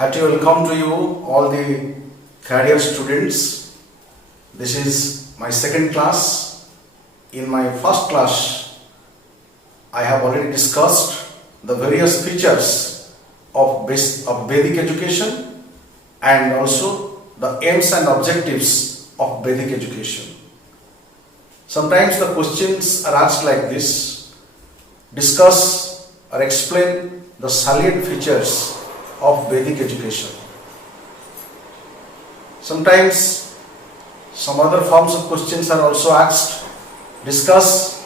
Hearty welcome to you, all the career students. This is my second class. In my first class, I have already discussed the various features of Vedic education and also the aims and objectives of Vedic education. Sometimes the questions are asked like this: discuss or explain the salient features of Vedic education. Sometimes some other forms of questions are also asked. Discuss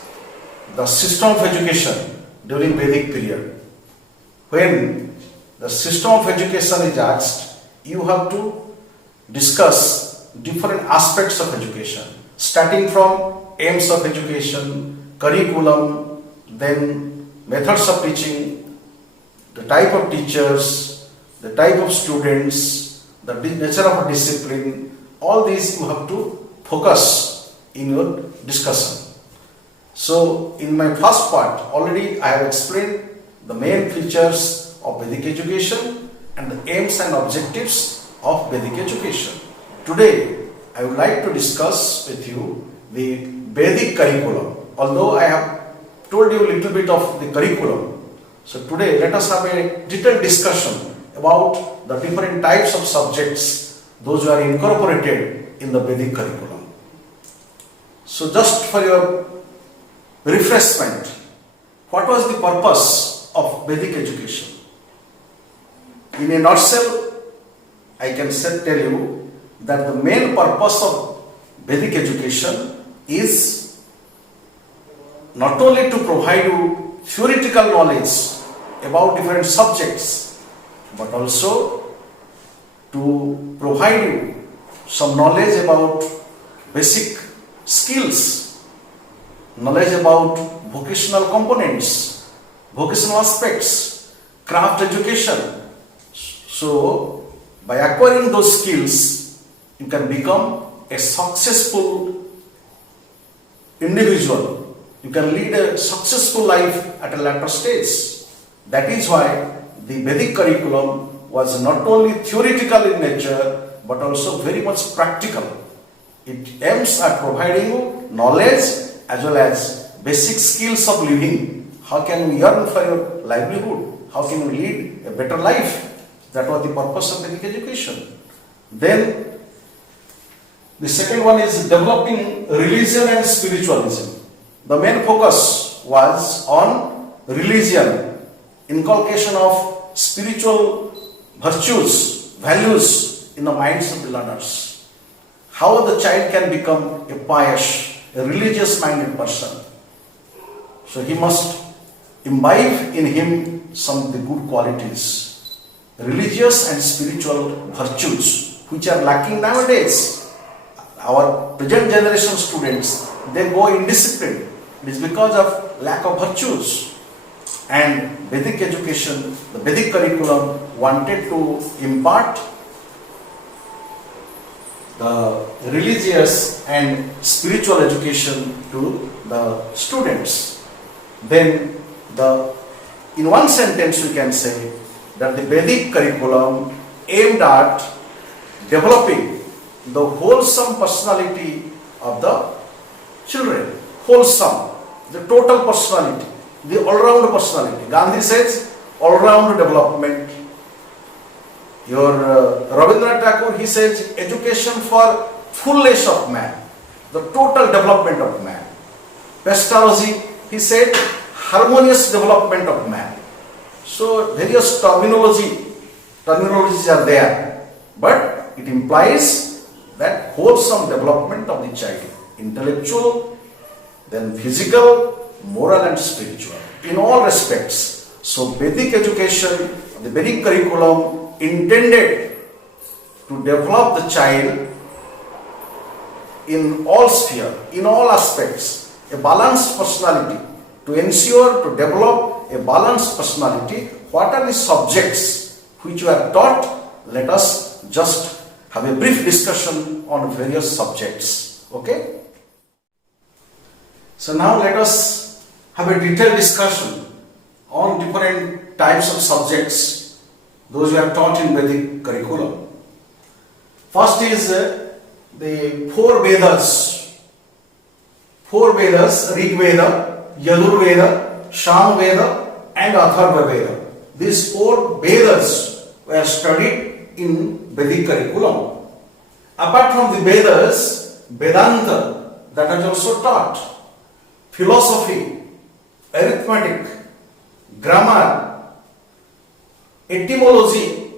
the system of education during Vedic period. When the system of education is asked, you have to discuss different aspects of education, starting from aims of education, curriculum, then methods of teaching, the type of teachers, the type of students, the nature of a discipline. All these you have to focus in your discussion. So in my first part, already I have explained the main features of Vedic education and the aims and objectives of Vedic education. Today, I would like to discuss with you the Vedic curriculum. Although I have told you a little bit of the curriculum, so today let us have a detailed discussion about the different types of subjects, those who are incorporated in the Vedic curriculum. So just for your refreshment, what was the purpose of Vedic education? In a nutshell, I can tell you that the main purpose of Vedic education is not only to provide you theoretical knowledge about different subjects, but also to provide you some knowledge about basic skills, knowledge about vocational components, vocational aspects, craft education. So, by acquiring those skills, you can become a successful individual. You can lead a successful life at a later stage. That is why the Vedic curriculum was not only theoretical in nature, but also very much practical. It aims at providing you knowledge as well as basic skills of living. How can you earn for your livelihood? How can you lead a better life? That was the purpose of Vedic education. Then the second one is developing religion and spiritualism. The main focus was on religion, inculcation of spiritual virtues, values in the minds of the learners. How the child can become a pious, a religious-minded person. So he must imbibe in him some of the good qualities, religious and spiritual virtues, which are lacking nowadays. Our present generation students, they go indisciplined. It is because of lack of virtues. And Vedic education, the Vedic curriculum wanted to impart the religious and spiritual education to the students. Then in one sentence we can say that the Vedic curriculum aimed at developing the wholesome personality of the children. Wholesome, the total personality, the all-round personality. Gandhi says all-round development. Your Rabindranath Tagore, he says education for fullness of man, the total development of man. Pestalozzi, he said harmonious development of man. So various terminologies are there, but it implies that wholesome development of the child, intellectual, then physical, moral and spiritual, in all respects. So Vedic education, the Vedic curriculum intended to develop the child in all spheres, in all aspects, a balanced personality. To ensure to develop a balanced personality, what are the subjects which you have taught? Let us just have a brief discussion on various subjects. Okay? So now let us have a detailed discussion on different types of subjects those were taught in Vedic curriculum. First is the four Vedas. Four Vedas, Rig Veda, Yadur Veda, Sham Veda and Atharva Veda. These four Vedas were studied in Vedic curriculum. Apart from the Vedas, Vedanta, that was also taught. Philosophy, arithmetic, grammar, etymology.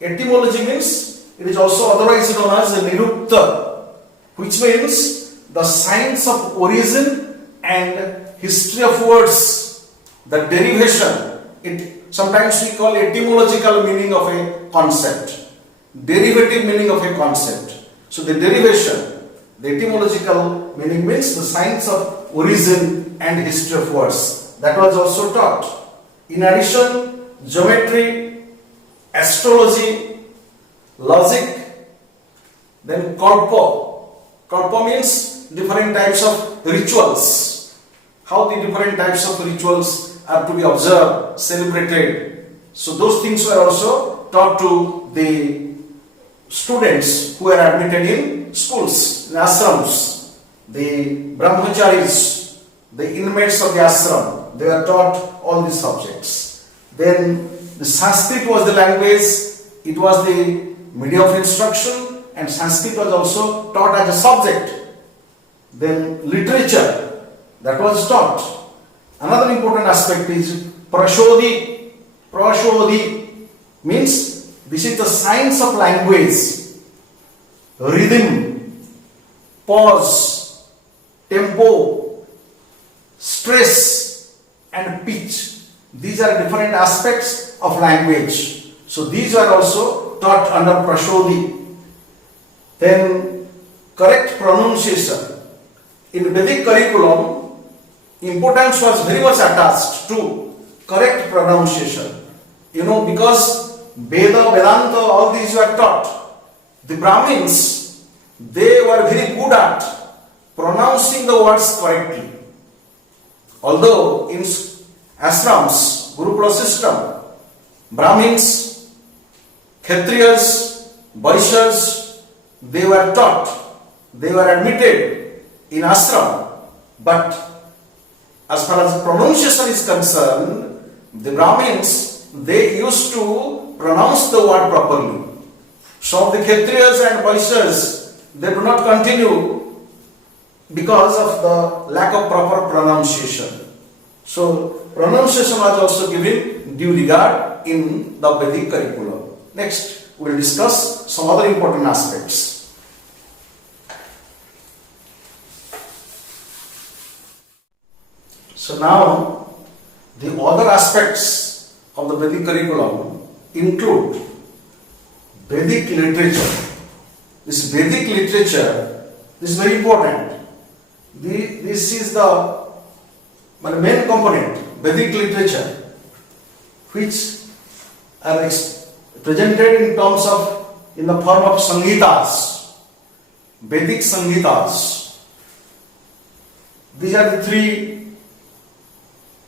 Etymology means it is also otherwise known as Nirukta, which means the science of origin and history of words, the derivation. Sometimes we call etymological meaning of a concept, derivative meaning of a concept. So the derivation, the etymological meaning means the science of origin and history of words. That was also taught. In addition, geometry, astrology, logic, then kalpa. Kalpa means different types of rituals. How the different types of rituals are to be observed, celebrated. So those things were also taught to the students who were admitted in schools, in ashrams. The brahmacharis, the inmates of the ashram, they were taught all these subjects. Then the Sanskrit was the language, it was the medium of instruction, and Sanskrit was also taught as a subject. Then literature, that was taught. Another important aspect is prashodhi. Prashodhi means this is the science of language, rhythm, pause, tempo, stress and pitch. These are different aspects of language. So these are also taught under prashodhi. Then correct pronunciation. In Vedic curriculum, importance was very much attached to correct pronunciation. Because Veda, Vedanta, all these were taught. The Brahmins, they were very good at pronouncing the words correctly. Although in ashrams, Gurukula system, Brahmins, Kshatriyas, Vaishyas, they were taught, they were admitted in ashram. But as far as pronunciation is concerned, the Brahmins, they used to pronounce the word properly. Some of the Kshatriyas and Vaishyas, they do not continue because of the lack of proper pronunciation. So pronunciation was also given due regard in the Vedic curriculum. Next, we will discuss some other important aspects. So now, the other aspects of the Vedic curriculum include Vedic literature. This Vedic literature is very important. This is the main component, Vedic literature, which are presented in the form of Sangitas, Vedic Sangitas. These are the three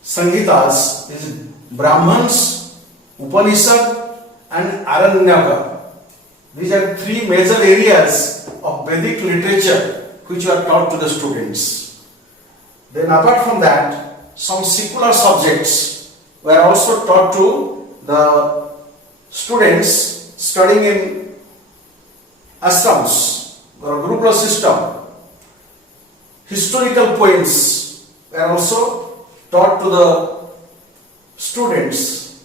Sangitas, is Brahmans, Upanishad and Aranyaka. These are three major areas of Vedic literature which are taught to the students. Then apart from that, some secular subjects were also taught to the students studying in ashrams or Gurukula system. Historical poems were also taught to the students.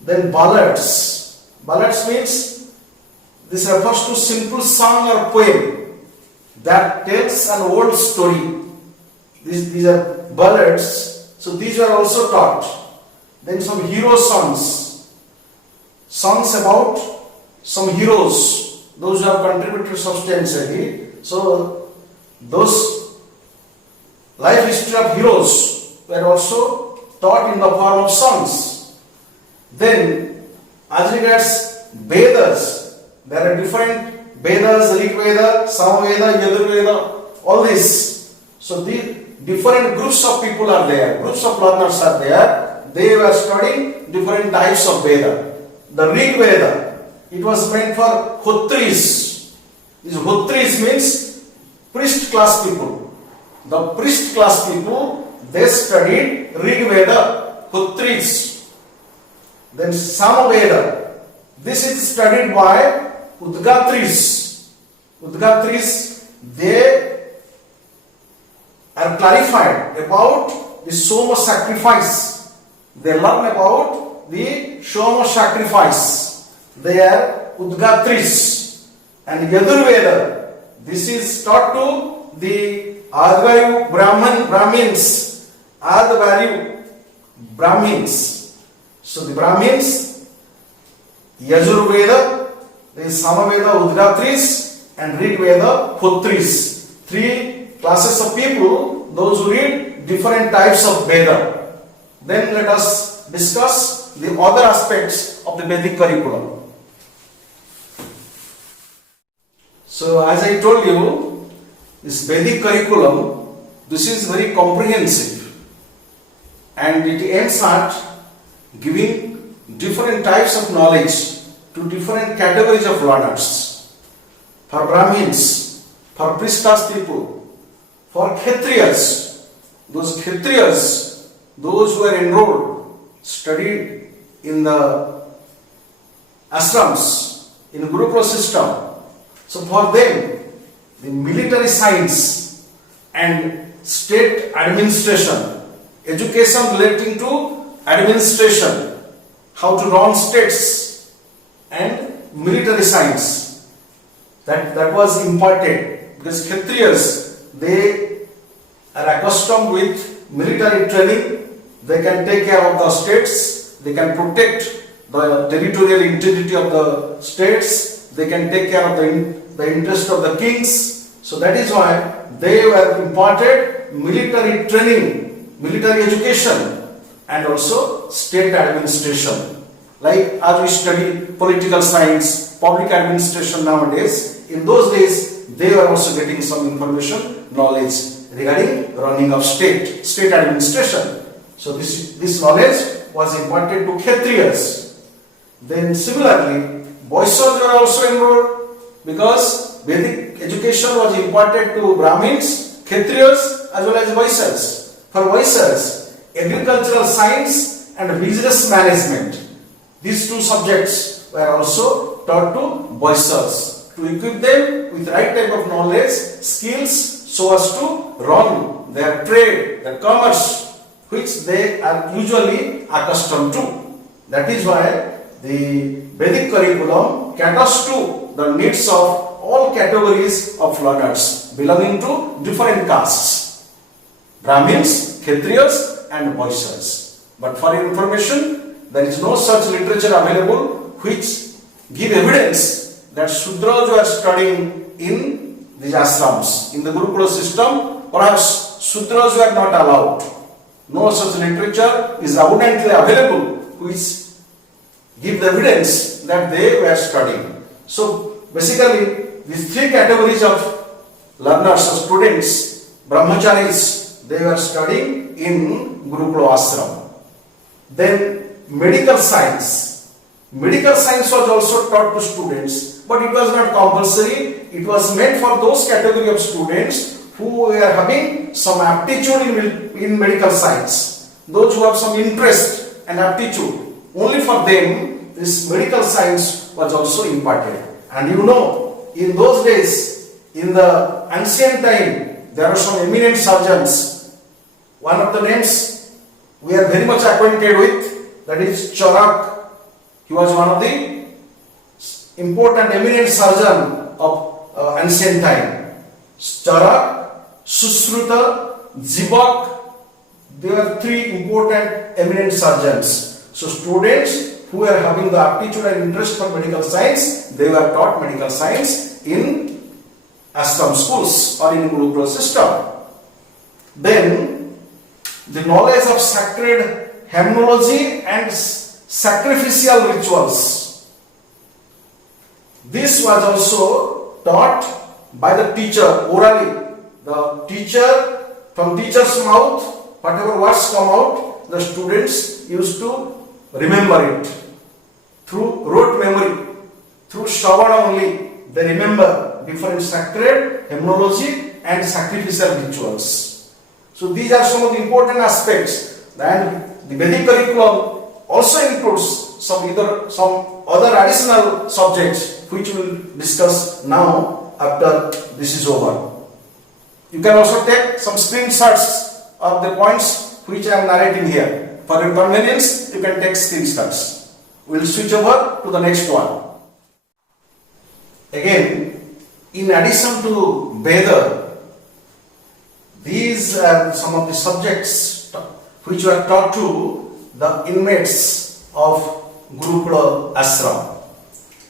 Then ballads. Ballads means this refers to simple song or poem that tells an old story. These are ballads. So these were also taught. Then some hero songs. Songs about some heroes, those who have contributed substantially. So those life history of heroes were also taught in the form of songs. Then as regards Vedas, there are different Vedas, Rig Veda, Sam Veda, Yadur Veda, all this. So the different groups of people are there, groups of learners are there. They were studying different types of Veda. the Rig Veda, it was meant for Hotris. These Hotris means priest class people. The priest class people, they studied Rig Veda, Hotris. Then Sama Veda, this is studied by Udgatris. Udgatris, they are clarified about the Soma sacrifice. They learn about the Soma sacrifice. They are Udgatris. And Yajurveda, this is taught to the Advayu Brahmins. Advayu Brahmins. So the Brahmins, Yajurveda, the Samaveda, Udgatris, and Rig Veda, Hotris. Three classes of people, those who read different types of Veda. Then let us discuss the other aspects of the Vedic curriculum. So as I told you, this Vedic curriculum, this is very comprehensive and it aims at giving different types of knowledge to different categories of learners. For Brahmins, for priest class people, for Kshatriyas, those who are enrolled, studied in the ashrams, in the Gurukula system. So for them, the military science and state administration, education relating to administration, how to run states, and military science, that was imparted because Kshatriyas, they are accustomed with military training. They can take care of the states, they can protect the territorial integrity of the states, they can take care of the interest of the kings. So that is why they were imparted military training, military education, and also state administration. Like as we study political science, public administration nowadays, in those days they were also getting some information, knowledge regarding running of state administration. So this knowledge was imparted to Kshatriyas. Then similarly, Vaishyas were also enrolled because Vedic education was imparted to Brahmins, Kshatriyas as well as Vaishyas. For Vaishyas, agricultural science and business management, these two subjects were also taught to Vaishyas to equip them with right type of knowledge, skills, so as to run their trade, their commerce, which they are usually accustomed to. That is why the Vedic curriculum caters to the needs of all categories of learners belonging to different castes, Brahmins, Kshatriyas, and Vaishyas. But for your information, there is no such literature available which give evidence that Shudras were studying in these ashrams. In the Gurukula system, perhaps Shudras were not allowed. No such literature is abundantly available which give the evidence that they were studying. So basically, these three categories of learners or students, brahmacharis, they were studying in Gurukula ashram. Then medical science. Medical science was also taught to students, but it was not compulsory. It was meant for those category of students who were having some aptitude in medical science. Those who have some interest and aptitude. Only for them, this medical science was also imparted. And you know, in those days, in the ancient time, there are some eminent surgeons. One of the names we are very much acquainted with, that is Charak. He was one of the important eminent surgeon of ancient time. Charak, Sushruta, Jivak, they were three important eminent surgeons. So students who were having the aptitude and interest for medical science, they were taught medical science in ashram schools or in Gurukula system. Then the knowledge of sacred hymnology and sacrificial rituals. This was also taught by the teacher orally. The teacher, from teacher's mouth, whatever words come out, the students used to remember it. through rote memory, through Shravana only, they remember different sacred, hymnology and sacrificial rituals. So these are some of the important aspects, and the Vedic curriculum also includes some other additional subjects which we will discuss now after this is over. You can also take some screenshots of the points which I am narrating here. For your convenience, you can take screenshots. We will switch over to the next one. Again, in addition to Veda, these are some of the subjects which were taught to the inmates of Gurukula Ashram.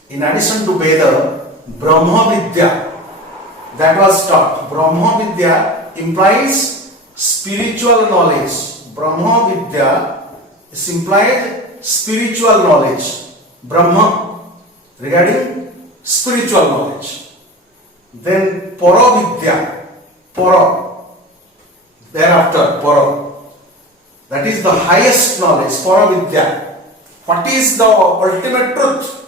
In addition to Veda, Brahma Vidya that was taught. Brahma Vidya implies spiritual knowledge. Brahma Vidya is implied spiritual knowledge. Brahma regarding spiritual knowledge. Then Para Vidya, Para, thereafter Para, that is the highest knowledge. Para Vidya, what is the ultimate truth?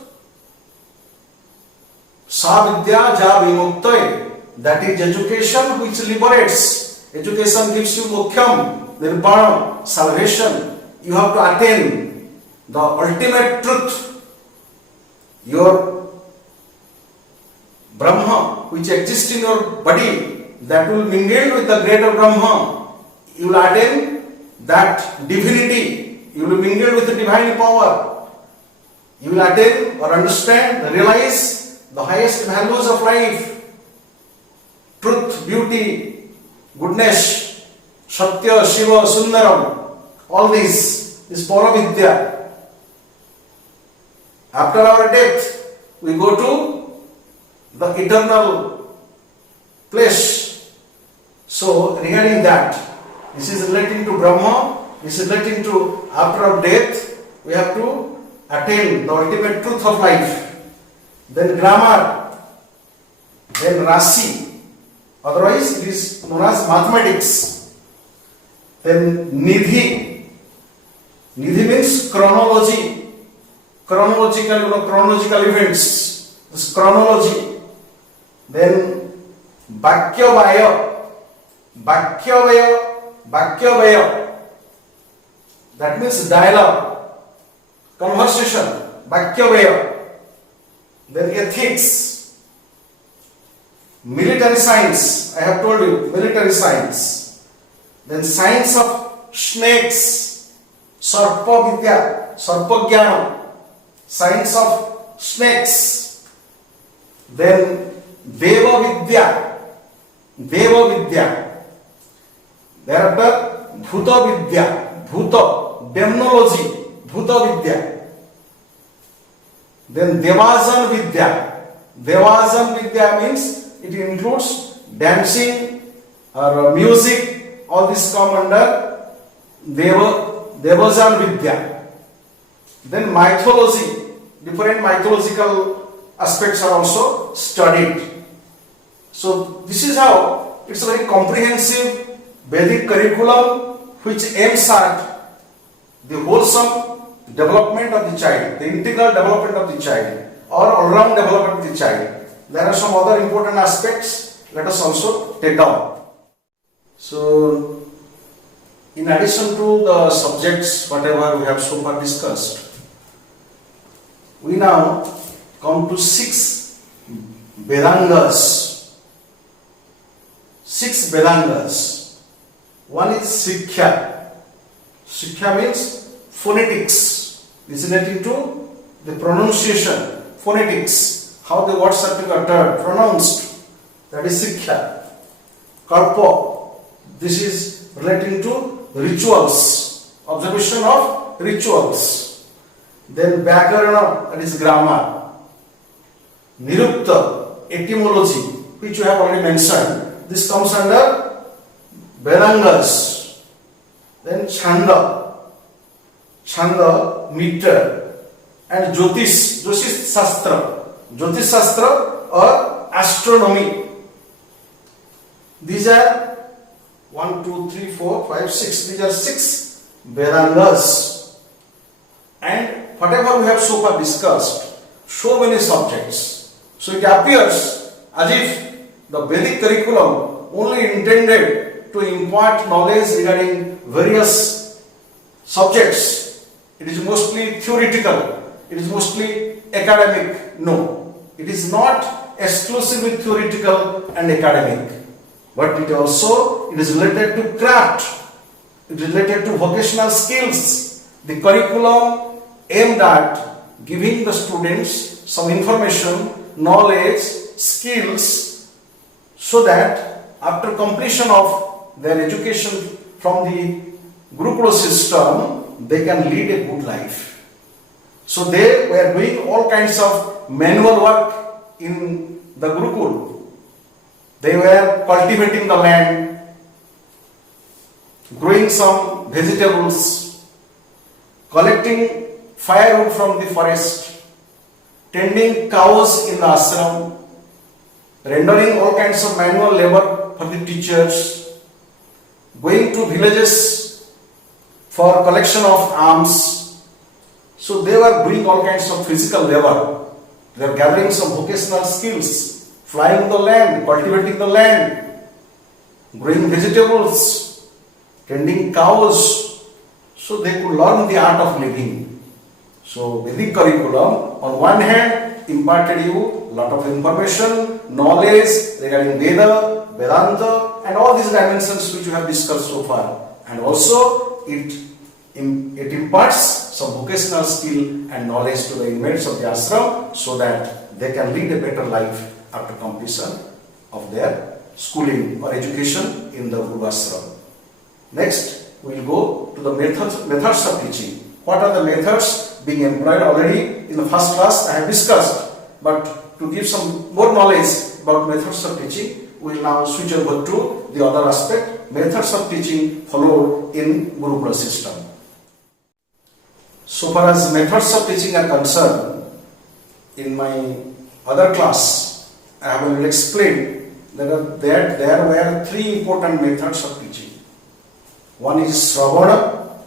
Sa Vidya Ja Vimuktai, that is education which liberates. Education gives you mokhyam, nirvana, salvation. You have to attain the ultimate truth. Your Brahma, which exists in your body, that will mingle with the greater Brahma. You will attain that divinity. You will mingle with the divine power. You will attain or understand, realize the highest values of life. Truth, beauty, goodness, Satya, Shiva, Sundaram, all this is Paravidya. After our death, we go to the eternal place. So, regarding that, this is relating to Brahma, this is relating to after our death, we have to attain the ultimate truth of life. Then grammar, then Rasi. Otherwise, it is known as mathematics. Then Nidhi. Nidhi means chronology. Chronological events. This chronology. Then Bhakyavaya. That means dialogue, conversation. Bhakyavaya. Then ethics. Military science, I have told you, military science. Then science of snakes, Sarpa Vidya, Sarpa Jnana, science of snakes. Then Deva Vidya. Thereafter Bhuta Vidya, Bhuta, demonology, Bhuta Vidya. Then Devazan Vidya means it includes dancing or music. All this come under Devazan Vidya. Then mythology, different mythological aspects are also studied. So this is how it's a very comprehensive Vedic curriculum which aims at the wholesome development of the child, the integral development of the child, or all-round development of the child. There are some other important aspects, let us also take down. So, in addition to the subjects, whatever we have so far discussed, we now come to 6 Vedangas. 6 Vedangas. One is Sikhya. Sikhya means phonetics, is relating to the pronunciation, phonetics. How the words are being uttered, pronounced, that is Sikhya. Kalpa, this is relating to rituals, observation of rituals. Then Vyakarana, that is grammar. Nirukta, etymology, which you have already mentioned. This comes under Vedangas. Then Chanda, meter. And Jyotish Shastra. Jyotish Shastra or astronomy. These are 1, 2, 3, 4, 5, 6. These are 6 Vedangas. And whatever we have so far discussed, so many subjects. So it appears as if the Vedic curriculum only intended to impart knowledge regarding various subjects. It is mostly theoretical, it is mostly academic. No, it is not exclusively theoretical and academic, but it is related to craft, it is related to vocational skills. The curriculum aimed at giving the students some information, knowledge, skills, so that after completion of their education from the Gurukula system, they can lead a good life. So they were doing all kinds of manual work in the Gurukul. They were cultivating the land, growing some vegetables, collecting firewood from the forest, tending cows in the ashram, rendering all kinds of manual labor for the teachers, going to villages for collection of alms. So they were doing all kinds of physical labor. They were gathering some vocational skills, flying the land, cultivating the land, growing vegetables, tending cows, so they could learn the art of living. So Vedic curriculum on one hand imparted you a lot of information, knowledge regarding Veda, Vedanta and all these dimensions which we have discussed so far, and also it imparts some vocational skill and knowledge to the inmates of the ashram so that they can lead a better life after completion of their schooling or education in the Guru ashram. Next, we will go to the methods of teaching. What are the methods being employed? Already in the first class I have discussed, but to give some more knowledge about methods of teaching, we will now switch over to the other aspect, methods of teaching followed in Gurukula system. So far as methods of teaching are concerned, in my other class I have already explained that there were three important methods of teaching. One is Shravana,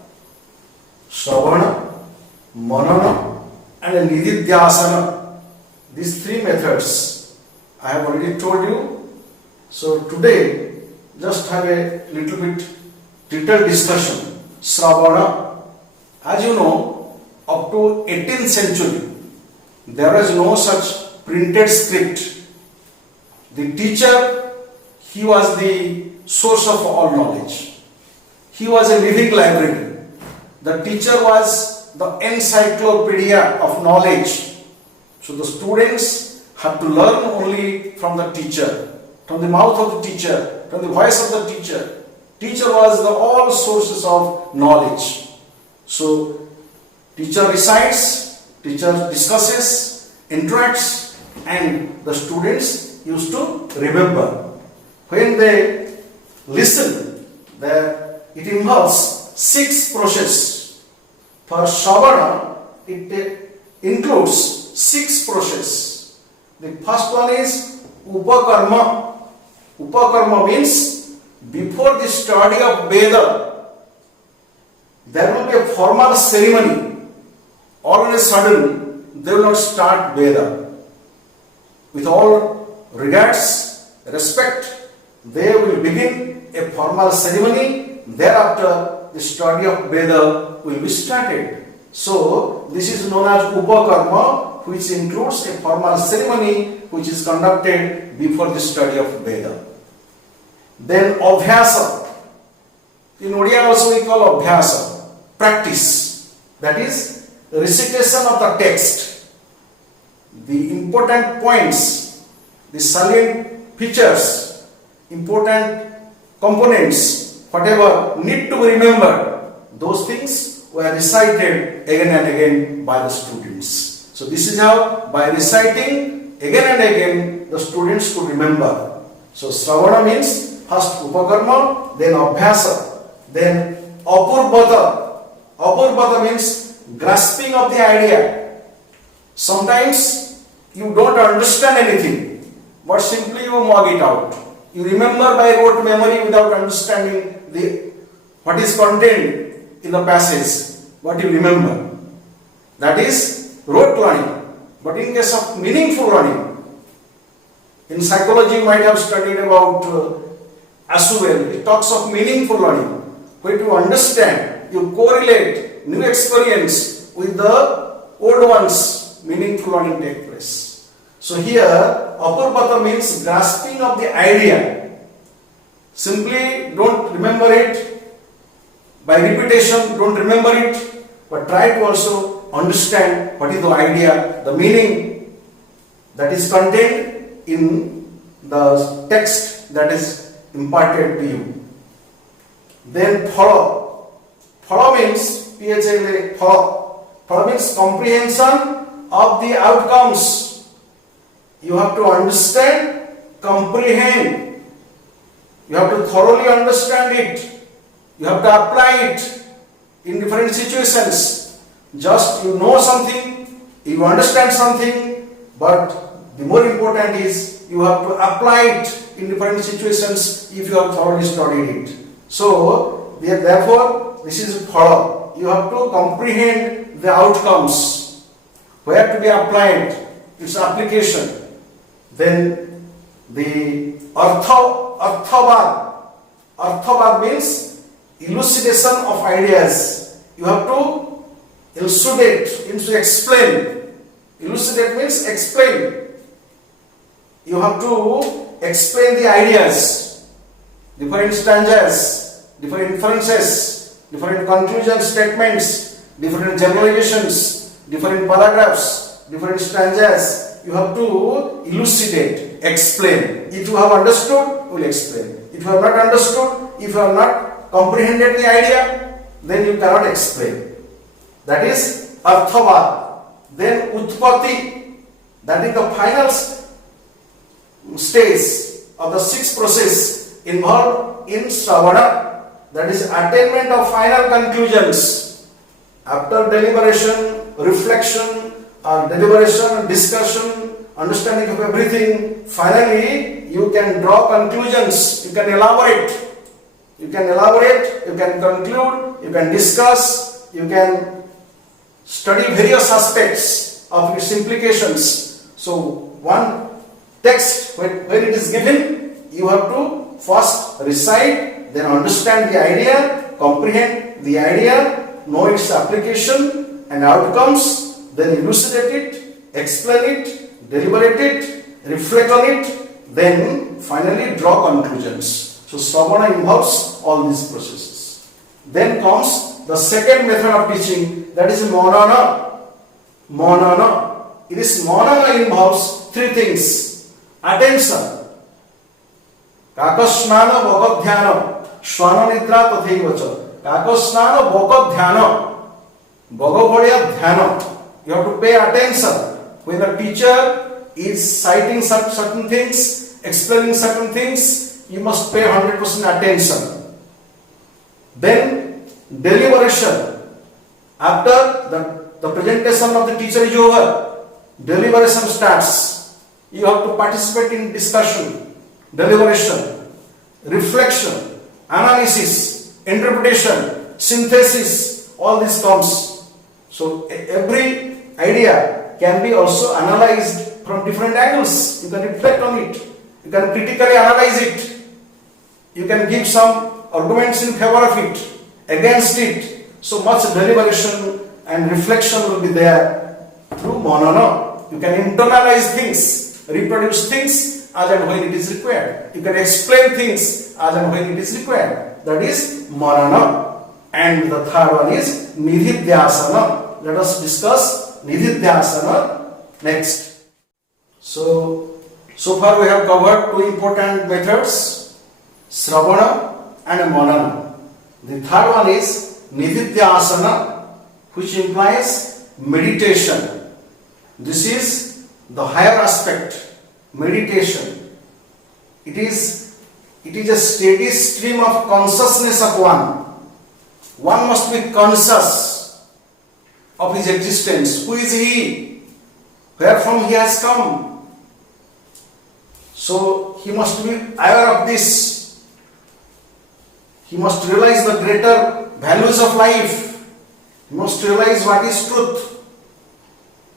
Manana and Nididhyasana. These three methods I have already told you. So today just have a little bit detailed discussion. Shravana. As you know, up to 18th century there was no such printed script. The teacher, he was the source of all knowledge. He was a living library. The teacher was the encyclopedia of knowledge. So the students had to learn only from the teacher, from the mouth of the teacher, from the voice of the teacher. Teacher was the all sources of knowledge. So teacher recites, teacher discusses, interacts, and the students used to remember. When they listen, it involves 6 processes. For Shravana, it includes 6 processes. The first one is Upakarma. Upakarma means before the study of Veda, there will be a formal ceremony. All of a sudden, they will not start Veda. With all regards, respect, they will begin a formal ceremony. Thereafter, the study of Veda will be started. So, this is known as Upakarma, which includes a formal ceremony which is conducted before the study of Veda. Then Abhyasa. In Odia also we call Abhyasa, practice. That is recitation of the text. The important points, the salient features, important components, whatever need to be remembered, those things were recited again and again by the students. So this is how, by reciting again and again, the students could remember. So Shravana means first Upakarma, then Abhyasa, then Apurvata. Apurvata means grasping of the idea. Sometimes you don't understand anything, but simply you mug it out. You remember by rote memory without understanding what is contained in the passage, what you remember. that is rote learning. But in case of meaningful learning, in psychology you might have studied about Asubel. It talks of meaningful learning, where you understand, you correlate new experience with the old ones, meaningful learning take place. So here, apurvata means grasping of the idea. Simply don't remember it, by repetition don't remember it, but try to also understand what is the idea, the meaning that is contained in the text that is imparted to you. Then phala. Phala means PHLA, phala. Phala means comprehension of the outcomes. You have to understand, comprehend. You have to thoroughly understand it. You have to apply it in different situations. Just you know something, you understand something, but the more important is you have to apply it in different situations if you have thoroughly studied it. So, therefore, this is phala. You have to comprehend the outcomes, where to be applied, its application. Then the arthavad. Arthavad means elucidation of ideas. You have to elucidate, explain. Elucidate means explain. You have to explain the ideas, different stanzas, different inferences, different conclusion statements, different generalizations, different paragraphs, different stanzas. You have to elucidate, explain. If you have understood, you will explain. If you have not understood, if you have not comprehended the idea, then you cannot explain. That is arthavad. Then utpatti, that is the final stage of the sixth process involved in Shravana, that is attainment of final conclusions. After deliberation, reflection, deliberation, discussion, understanding of everything, finally you can draw conclusions, you can elaborate. You can elaborate, you can conclude, you can discuss, you can study various aspects of its implications. So one text, when it is given, you have to first recite, then understand the idea, comprehend the idea, know its application and outcomes, then elucidate it, explain it, deliberate it, reflect on it, then finally draw conclusions. So Shravana involves all these processes. Then comes the second method of teaching, that is Manana. Manana. It is Manana involves three things. Attention. Kakasnana Bhagadhyana. Shwana Nidra Tathaivacha. Kakasnana Bhagadhyana. Bhagavadya Dhyana. You have to pay attention. When the teacher is citing certain things, explaining certain things, you must pay 100% attention. Then deliberation. After the presentation of the teacher is over, deliberation starts. You have to participate in discussion, deliberation, reflection, analysis, interpretation, synthesis, all this comes. So every idea can be also analyzed from different angles. You can reflect on it. You can critically analyze it. You can give some arguments in favor of it, against it. So much deliberation and reflection will be there through Manana. You can internalize things, reproduce things as and when it is required. You can explain things as and when it is required. That is Manana. And the third one is Nididhyasana. Let us discuss Nididhyasana next. So far we have covered two important methods, Shravana and Manana. The third one is Nididhyasana, which implies meditation. This is the higher aspect, meditation. It is a steady stream of consciousness of one. One must be conscious of his existence. Who is he? Where from he has come? So he must be aware of this. He must realize the greater values of life. He must realize what is truth.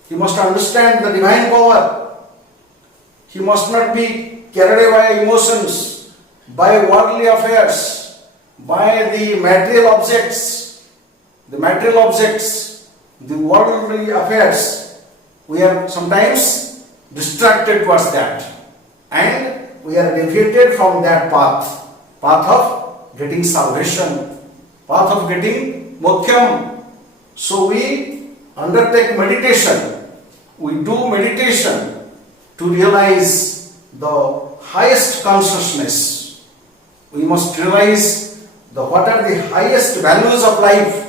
He must understand the divine power. He must not be carried away by emotions, by worldly affairs, by the material objects, the worldly affairs. We are sometimes distracted towards that, and we are deviated from that path of getting salvation, path of getting mokhyam. So we undertake meditation. We do meditation to realize the highest consciousness. We must realize what are the highest values of life,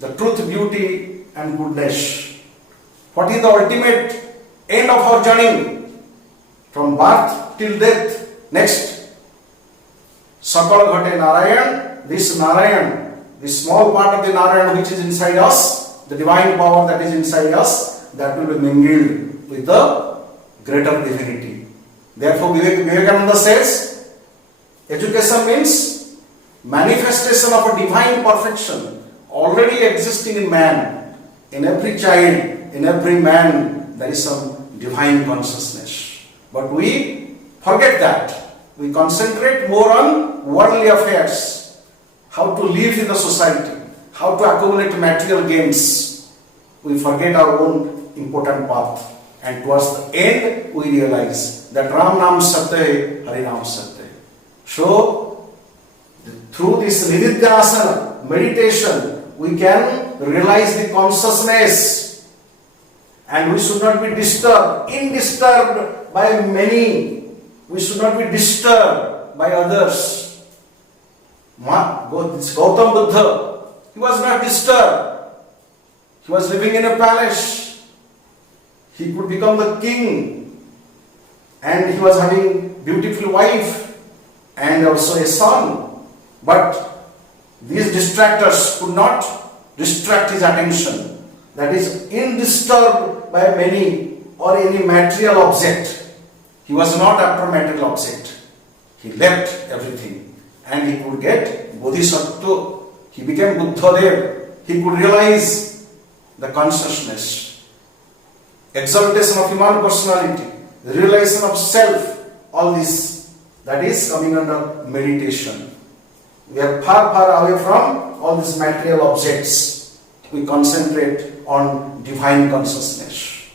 the truth, beauty and goodness. What is the ultimate end of our journey from birth till death? Next, Sakal Ghate Narayan, this small part of the Narayan which is inside us, the divine power that is inside us, that will be mingled with the greater divinity. Therefore, Vivekananda says, education means manifestation of a divine perfection already existing in man. In every child, in every man, there is some divine consciousness. But we forget that. We concentrate more on worldly affairs, how to live in the society, how to accumulate material gains. We forget our own important path, and towards the end we realize that Ram Nam Satya, Hari Nam Satya. So, through this Nididhyasana meditation, we can realize the consciousness, and we should not be undisturbed by many. We should not be disturbed by others. Gautam Buddha, he was not disturbed. He was living in a palace. He could become the king, and he was having beautiful wife and also a son. But these distractors could not distract his attention. That is, undisturbed by many or any material object. He was not after material object. He left everything, and he could get Bodhisattva. He became Buddhadev. He could realize the consciousness, exaltation of human personality, the realization of self, all this, that is coming under meditation. We are far, far away from all these material objects. We concentrate on divine consciousness.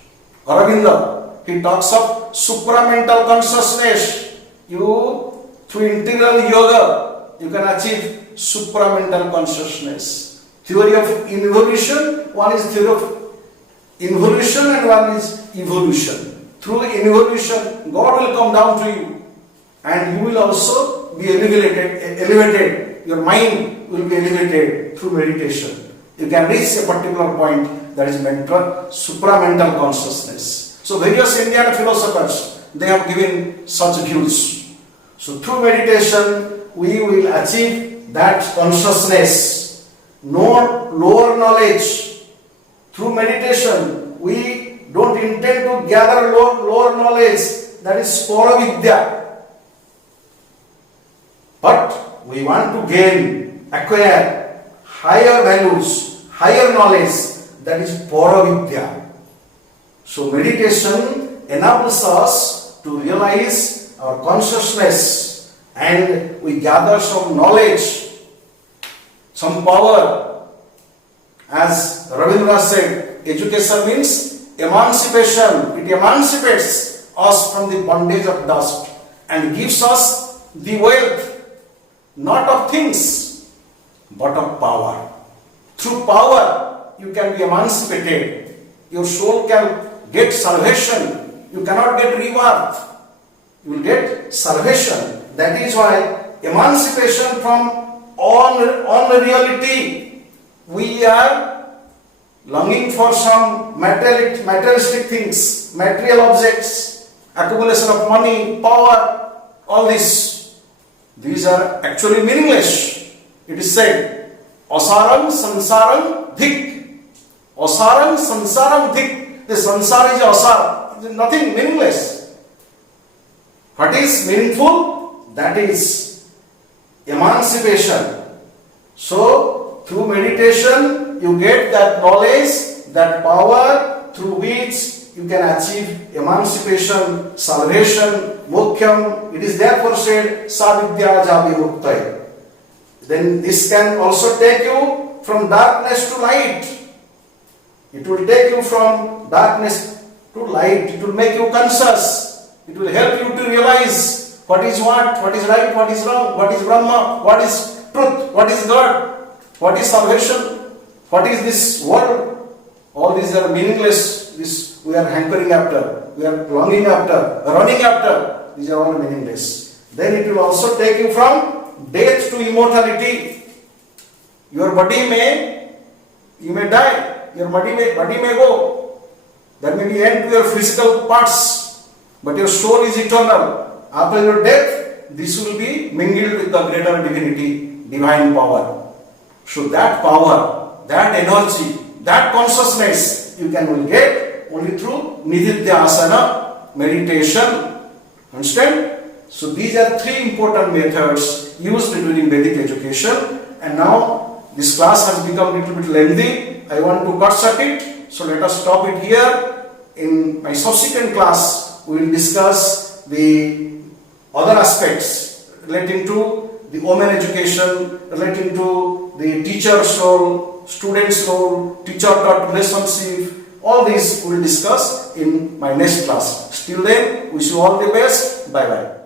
Aurobindo, he talks of supramental consciousness. You, through integral yoga, you can achieve supramental consciousness. Theory of involution, one is theory of involution and one is evolution. Through involution, God will come down to you, and you will also be elevated. Your mind will be elevated through meditation. You can reach a particular point, that is mental, supramental consciousness. So various Indian philosophers, they have given such views. So through meditation, we will achieve that consciousness, no lower knowledge. Through meditation, we don't intend to gather lower knowledge, that is Spora Vidya. But we want to acquire higher values, higher knowledge, that is Para Vidya. So meditation enables us to realize our consciousness, and we gather some knowledge, some power. As Ravindra said, education means emancipation. It emancipates us from the bondage of dust and gives us the wealth, not of things, but of power. Through power, you can be emancipated. Your soul can get salvation. You cannot get rebirth. You will get salvation. That is why emancipation from unreality. We are longing for some materialistic things, material objects, accumulation of money, power, all this. These are actually meaningless. It is said, Asaram sansaram dhik. Asaram sansaram dhik. The sansar is asar. It is nothing, meaningless. What is meaningful? That is emancipation. So, through meditation, you get that knowledge, that power. through which you can achieve emancipation, salvation, mokhyam. It is therefore said, Savidya Javimuktai. Then this can also take you from darkness to light. It will take you from darkness to light. It will make you conscious. It will help you to realize what is right, what is wrong, what is Brahma, what is truth, what is God, what is salvation, what is this world. All these are meaningless. This we are hankering after, we are longing after, running after. These are all meaningless. Then it will also take you from death to immortality. Your body you may die. Your body may go. There may be end to your physical parts, but your soul is eternal. After your death, this will be mingled with the greater divinity, divine power. So that power, that energy, that consciousness you will get only through Nididya Asana, meditation. Understand? So these are three important methods used during Vedic education. And now this class has become a little bit lengthy. I want to cut short it. So let us stop it here. In my subsequent class, we will discuss the other aspects relating to the women education, relating to the teacher's role, student's role, teacher-taught relationship. All these we will discuss in my next class. Till then, wish you all the best. Bye-bye.